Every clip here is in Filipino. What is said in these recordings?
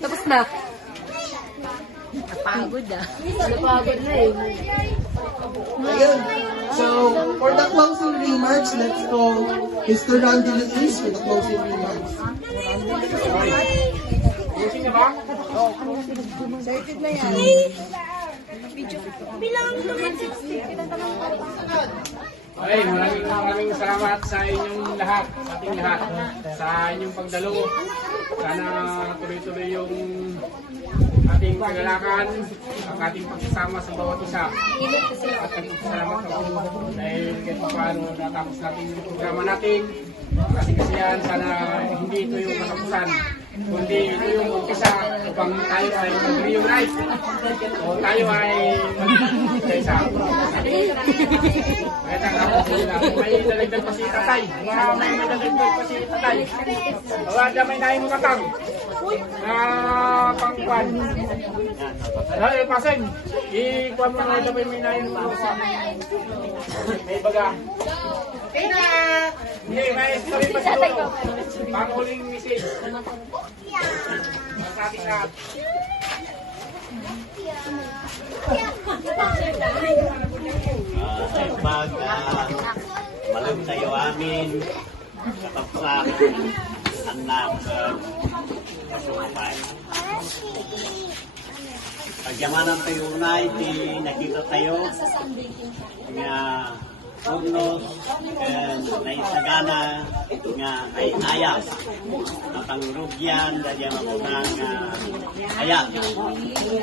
Tapos na. Napagod ah. Napagod na eh. Ayun. So, for the closing remarks, let's call Mr. Randy Luis for the closing remarks. Excited na yan. Bilang naman 60. Okay, maraming salamat sa inyong lahat, sa ating lahat, sa inyong pagdalo. Sana tuloy-tuloy yung ating kagalakan, ang ating pagsasama sa bawat isa. At nagpapasalamat ako dahil kahit paano natapos natin yung programa natin. Kasi yan, sana hindi ito yung katapusan, kundi ito yung umpisa upang tayo ay mag-reunite o tayo ay mag-isa. May dalagdag pa si tatay. May dalagdag pa si tatay. Wala may nahin mo katang. Pangkuan. Ay, pasen. Ikuan mo na dapat may nahin mo sa may baga. Hindi, may story pa siguro. Panghuling message. Sa ating lahat. Pag malam tayo amin kapag anak kasumapay. Pagyamanan tayo unay, nakita tayo nga ugnos na isagana nga ay ayas at ang rugyan dahil mamunang ayas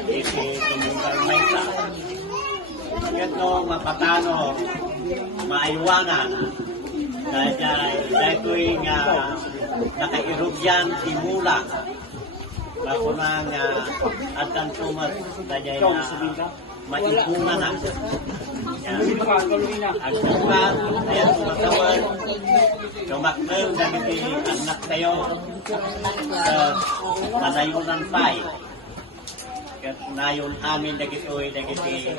iti tumungkal may sa ito mapatano maiwangan dahil ko'y nga nakairugyan simula mapunang at ang tumat dahil na maipungan na ang tumat ayan tumatawan tumaknel dahil anak tayo manayunan pa'y nayon amin dagitoy dagiti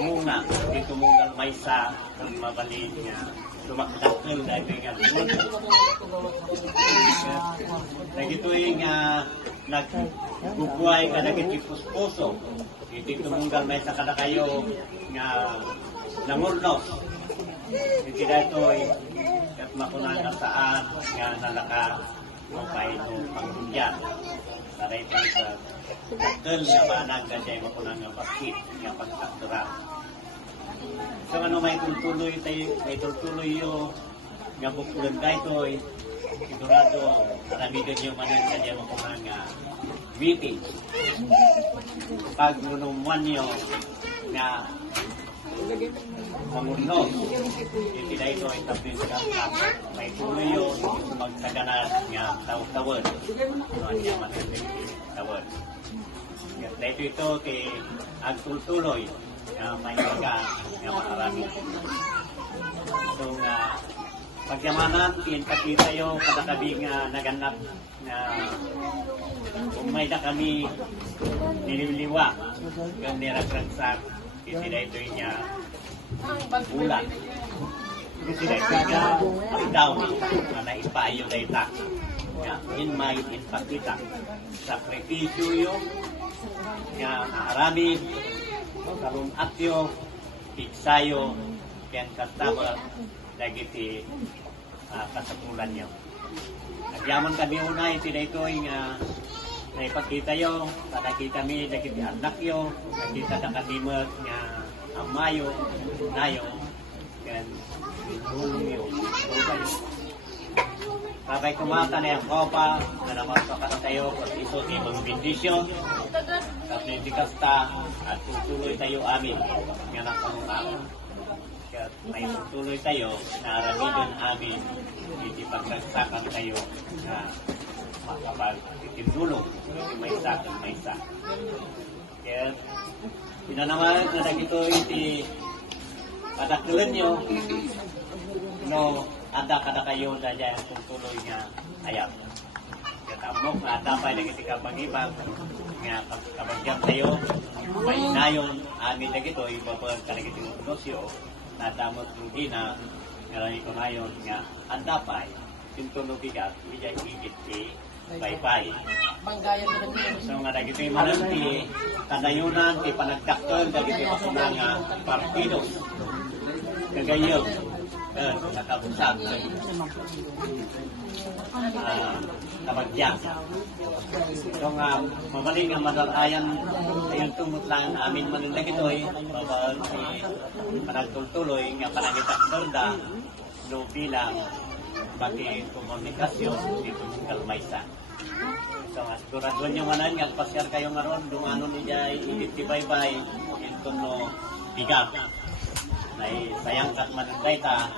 bunga dito mungal maysa ang mabalin nga tumakdakil dahil nga dagitoy nga nagbubuhay ka dagiti puspuso dito mungal maysa kada kayo nga nangurnos dito datoy at makunang saan nga nalaka mapay no pangdugyan para ito sa takdal nga banag kasi mapunang nga bakit nga pagtakdura. So ano may tultuloy yung nga bukulan dahito sigurado karamihan yung manang kasi mapunang nga meeting. Pag nunumuan nyo nga manguno hindi na ito ay tapin sa may tuloy yun magsaganan nga tawad ano niya matinding tawad dahito ito kay ang tultuloy nga may mga nga makarami so nga pagyamanan pinakita yung kadakabi nga naganap nga kung may na kami nililiwa yung niragragsak hindi na ito niya ulan. Kasi na ito niya ang daw na naipayo na ita. In may inpakita. Sakripisyo yung nga naarami karong atyo piksayo kaya kasama dagiti kasapulan niyo. Nagyaman kami una ito na ito nga naipakita yung nakakita kami dagiti anak yung nakita na kalimot nga amayo nayo kan hulong yun sabay kumata na yung kopa na naman pakatayo at ito di mga bendisyon at hindi kasta at tutuloy tayo amin nga napangunakan at may tutuloy tayo na aramigan amin hindi pagsagsakan tayo na makapag itindulong may isa at may isa kaya pinanaman na nagito iti kadakilan nyo no ada kayo na dyan tutuloy nga ayap katamok nga tapay nagiti kapag-ibag nga kabagyam tayo may inayon amin nagito ibabag ka nagiti negosyo na damot rugi na ngayon ko ngayon nga andapay tintuno bigat, bijay higit ti bye-bye. Banggayan mo rin. So nga dagiti mananti, kadayunan ti panagdakkel dagiti masunanga partido. Kagayon, nakabusag kabagyan. So nga, mamaling ang madalayan ayun tumot lang amin manindag ito'y babaan si panagtultuloy nga panagitak berda do bilang bagi komunikasyon dito sa Kalmaysa. So nga, sigurado nyo manan nga pasyar kayo nga ron, dumanon niya itibay-bay, ito no bigat. Ay sayang kat maninday ta,